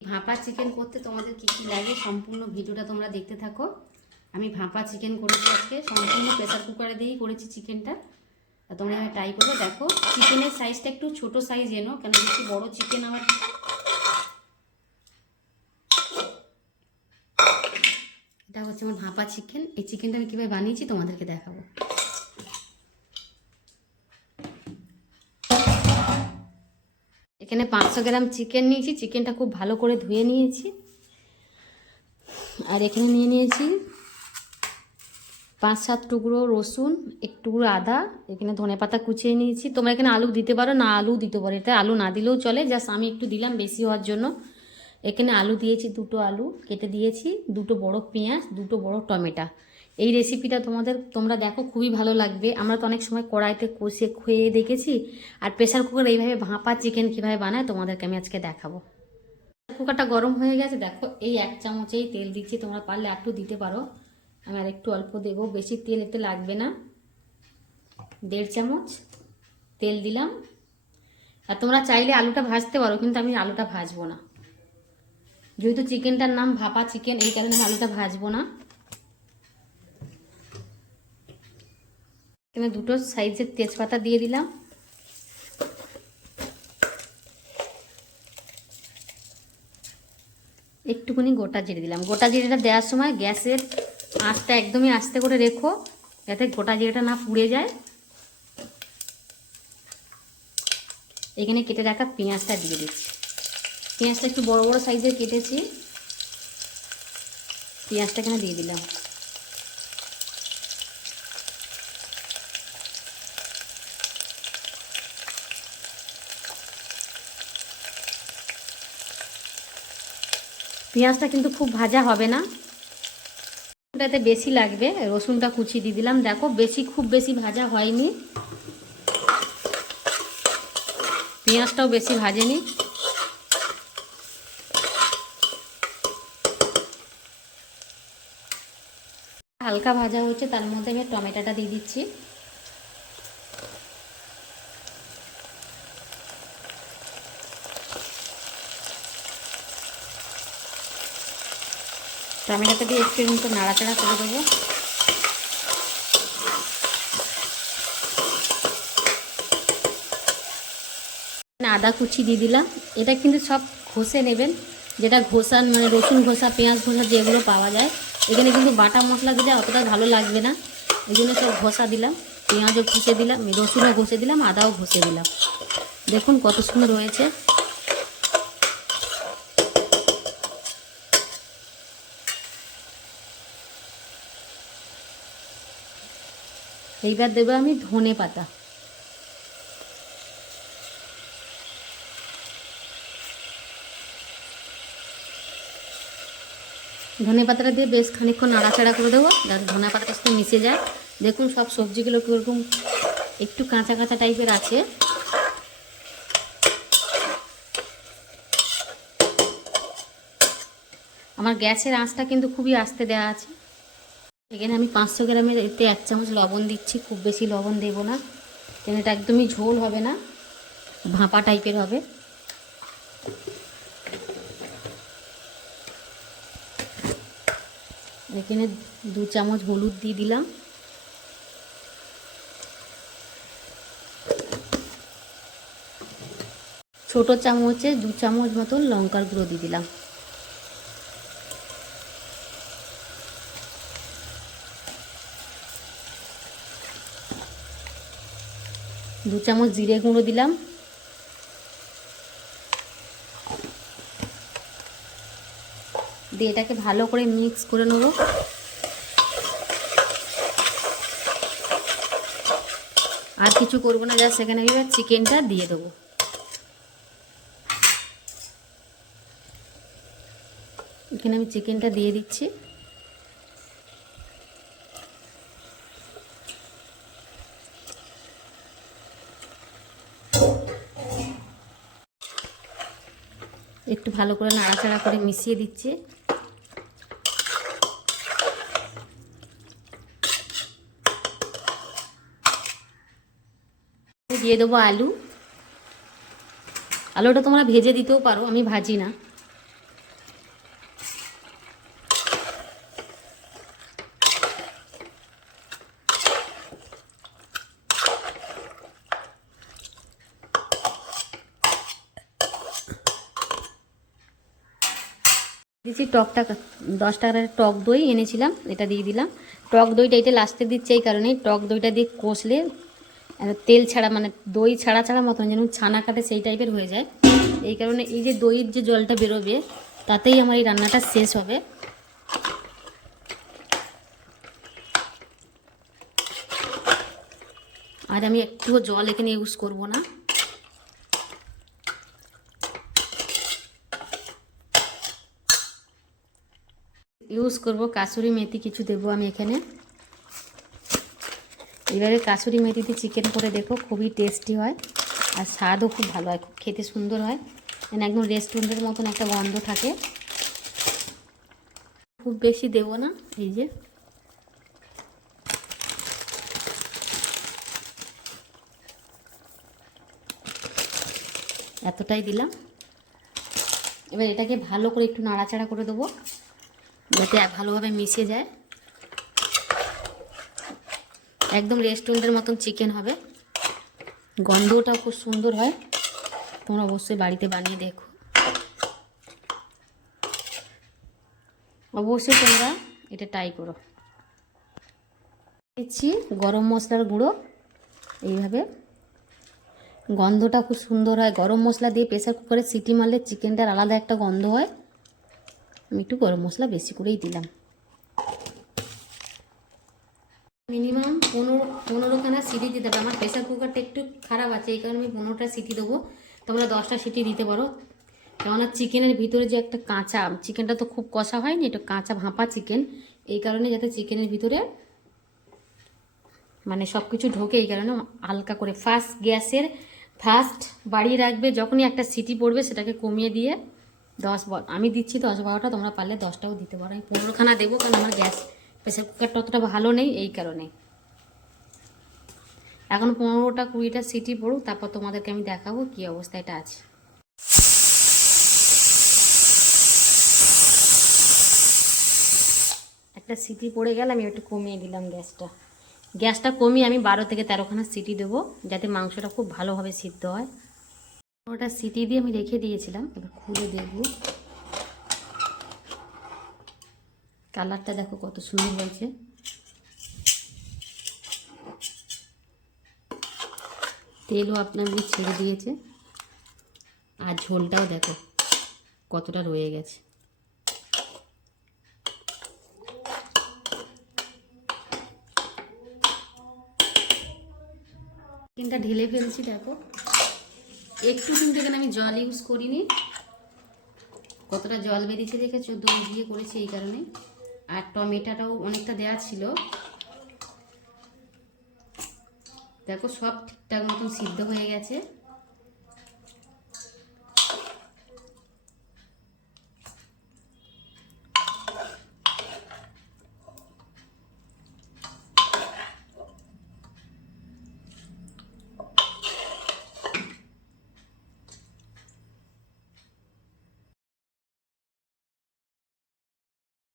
ভাপা চিকেন করতে তোমাদের কী কী লাগে সম্পূর্ণ ভিডিওটা তোমরা দেখতে থাকো। আমি ভাপা চিকেন করেছি আজকে, সম্পূর্ণ প্রেসার কুকারে দিয়েই করেছি চিকেনটা। তোমরা আমি ট্রাই করো। দেখো চিকেনের সাইজটা একটু ছোট সাইজ এনো, কেন বেশি বড় চিকেন আমার। এটা হচ্ছে আমার ভাপা চিকেন। এই চিকেনটা আমি কীভাবে বানিয়েছি তোমাদেরকে দেখাবো। এখানে 500 গ্রাম চিকেন নিয়েছি, চিকেনটা খুব ভালো করে ধুয়ে নিয়েছি। আর এখানে নিয়ে নিয়েছি 5-7 টুকরো রসুন, একটু টুকরো আদা, এখানে ধনেপাতা কুচিয়ে নিয়েছি। তোমরা এখানে আলু দিতে পারো, না আলু দিতে পারো, এটা আলু না দিলেও চলে, জাস্ট আমি একটু দিলাম বেশি হওয়ার জন্য। এখানে আলু দিয়েছি, 2টো আলু কেটে দিয়েছি, 2টো বড় পেঁয়াজ, 2টো বড় টমেটো। এই রেসিপিটা তোমরা দেখো, খুবই ভালো লাগবে। আমরা তো অনেক সময় কড়াইতে কষে খেয়ে দেখেছি, আর প্রেসার কুকার এইভাবে ভাপা চিকেন কীভাবে বানায় তোমাদেরকে আমি আজকে দেখাবো। কুকারটা গরম হয়ে গেছে, দেখো এই 1 চামচেই তেল দিচ্ছি, তোমরা পারলে একটু দিতে পারো, আমি আর একটু অল্প দেবো, বেশি তেল এতে লাগবে না। 1.5 চামচ তেল দিলাম। আর তোমরা চাইলে আলুটা ভাজতে পারো, কিন্তু আমি আলুটা ভাজবো না, যেহেতু চিকেনটার নাম ভাপা চিকেন, এই কারণে আলুটা ভাজবো না। এখানে 2টো সাইজের তেজপাতা দিয়ে দিলাম। একটুখানি গোটা জিরে দিলাম। গোটা জিরেটা দেওয়ার সময় গ্যাসের আঁচটা একদমই আস্তে করে রেখো, যাতে গোটা জিরেটা না পুড়ে যায়। এখানে কেটে রাখা পেঁয়াজটা দিয়ে দিচ্ছি। পেঁয়াজটা একটু বড় বড় সাইজের কেটেছি, পেঁয়াজটা এখানে দিয়ে দিলাম। পেঁয়াজটা কিন্তু খুব ভাজা হবে না, এটাতে বেশি লাগবে। রসুনটা কুচি দিয়ে দিলাম। দেখো খুব বেশি ভাজা হয়নি, পেঁয়াজটাও বেশি ভাজেনি। হালকা ভাজা হচ্ছে, তার মধ্যে আমি টমেটোটা দিয়ে দিচ্ছি। টমেটোটা দিয়ে একটু কিন্তু নাড়াচাড়া করে দেবো। আদা কুচি দিয়ে দিলাম। এটা কিন্তু সব ঘষে নেবেন, যেটা ঘষা মানে রসুন ঘষা, পেঁয়াজ ঘষা যেগুলো পাওয়া যায়। এখানে কিন্তু বাটা মশলা দিলে অতটা ভালো লাগবে না, এই জন্য সব ঘষা দিলাম। পেঁয়াজও ঘষে দিলাম, রসুনও ঘষে দিলাম, আদাও ঘষে দিলাম। দেখুন কত সুন্দর হয়েছে। এইবার দেবো আমি ধনে পাতা। ধনে পাতাটা দিয়ে বেশ খানিকক্ষণ নাড়াচাড়া করে দেবো, যাতে ধনে পাতাটার সাথে মিশে যায়। দেখুন সব সবজিগুলো কীরকম একটু কাঁচা কাঁচা টাইপের আছে। আমার গ্যাসের আঁচটা কিন্তু খুবই আস্তে দেওয়া আছে। এখানে আমি 500 গ্রামের এতে 1 চামচ লবণ দিচ্ছি, খুব বেশি লবণ দেবো না, কেন এটা একদমই ঝোল হবে না, ভাপা টাইপের হবে। এখানে 2 চামচ হলুদ দিয়ে দিলাম। ছোট চামচে 2 চামচ মতন লঙ্কার গুঁড়ো দিয়ে দিলাম। দু চামচ জিরে গুঁড়ো দিলাম। দিয়ে এটাকে ভালো করে মিক্স করে নেব। আর কিছু করবো না, জাস্ট সেখানে এবার চিকেনটা দিয়ে দেবো। এখানে আমি চিকেনটা দিয়ে দিচ্ছি। একটু ভালো করে নাড়াচাড়া করে মিশিয়ে দিচ্ছি। দিয়ে দেবো আলু। আলুটা তোমরা ভেজে দিতেও পারো, আমি ভাজি না। দিচ্ছি টকটা, 10 টাকার টক দই এনেছিলাম, এটা দিয়ে দিলাম। টক দইটা এটা লাস্টে দিচ্ছে এই কারণে, টক দইটা দিয়ে কষলে তেল ছাড়া মানে দই ছাড়া ছাড়া মতন যেন ছানা কাটে সেই টাইপের হয়ে যায়। এই কারণে এই যে দইয়ের যে জলটা বেরোবে তাতেই আমার এই রান্নাটা শেষ হবে। আর আমি একটুও জল এখানে ইউজ করব না। ইউজ করব কাসুরি মেথি, কিছু দেবো আমি এখানে। এবারে কাসুরি মেথিতে চিকেন করে দেখো, খুবই টেস্টি হয় আর স্বাদও খুব ভালো হয়, খুব খেতে সুন্দর হয়। মানে একদম রেস্টুরেন্টের মতন একটা গন্ধ থাকে। খুব বেশি দেবো না, এই যে এতটাই দিলাম। এবার এটাকে ভালো করে একটু নাড়াচাড়া করে দেবো যাতে ভালোভাবে মিশে যায়। একদম রেস্টুরেন্টের মতন চিকেন হবে, গন্ধটাও খুব সুন্দর হয়। তোমরা অবশ্যই বাড়িতে বানিয়ে দেখো, অবশ্যই তোমরা এটা ট্রাই করো। দিচ্ছি গরম মশলার গুঁড়ো, এইভাবে গন্ধটা খুব সুন্দর হয়। গরম মশলা দিয়ে প্রেসার কুকারে সিটি মারলে চিকেনটার আলাদা একটা গন্ধ হয়। আমি একটু গরম মশলা বেশি করেই দিলাম, মিনিমাম 15খানা সিটি দিতে হবে। আমার প্রেসার কুকারটা একটু খারাপ আছে, এই কারণে আমি 15টা সিটি দেবো। তোমরা 10টা সিটি দিতে পারো, কেননা চিকেনের ভিতরে যে একটা কাঁচা, চিকেনটা তো খুব কষা হয়নি, এটা কাঁচা ভাপা চিকেন, এই কারণে যাতে চিকেনের ভিতরে মানে সব কিছু ঢোকে, এই কারণে হালকা করে ফার্স্ট বাড়িয়ে রাখবে। যখনই একটা সিটি পড়বে সেটাকে কমিয়ে দিয়ে আমি দিচ্ছি 10-12টা, তোমরা পারলে 10টাও দিতে পারো। আমি 15খানা দেবো, কারণ আমার গ্যাস প্রেসার কুকারটা অতটা ভালো নেই, এই কারণে। এখন 15টা-20টা সিটি পড়ুক, তারপর তোমাদেরকে আমি দেখাবো কী অবস্থা এটা আছে। একটা সিটি পড়ে গেল, আমি একটু কমিয়ে দিলাম গ্যাসটা কমিয়ে আমি 12 থেকে 13খানা সিটি দেবো, যাতে মাংসটা খুব ভালোভাবে সিদ্ধ হয়। ওটা সিটি দিয়ে আমি রেখে দিয়েছিলাম, এবার খুলে দেখবো। কালারটা দেখো কত সুন্দর হয়েছে। তেলও আপনার ছেড়ে দিয়েছে, আর ঝোলটাও দেখো কতটা রয়ে গেছে। চিকেনটা ঢেলে ফেলছি, দেখো একটু কিন্তু এখানে আমি জল ইউজ করিনি। কতটা জল বেরিয়েছে দেখেছো, দই দিয়ে করেছি এই কারণে। আর টমেটোটাও অনেকটা দেওয়া ছিল, দেখো সব ঠিকঠাক মতন সিদ্ধ হয়ে গেছে।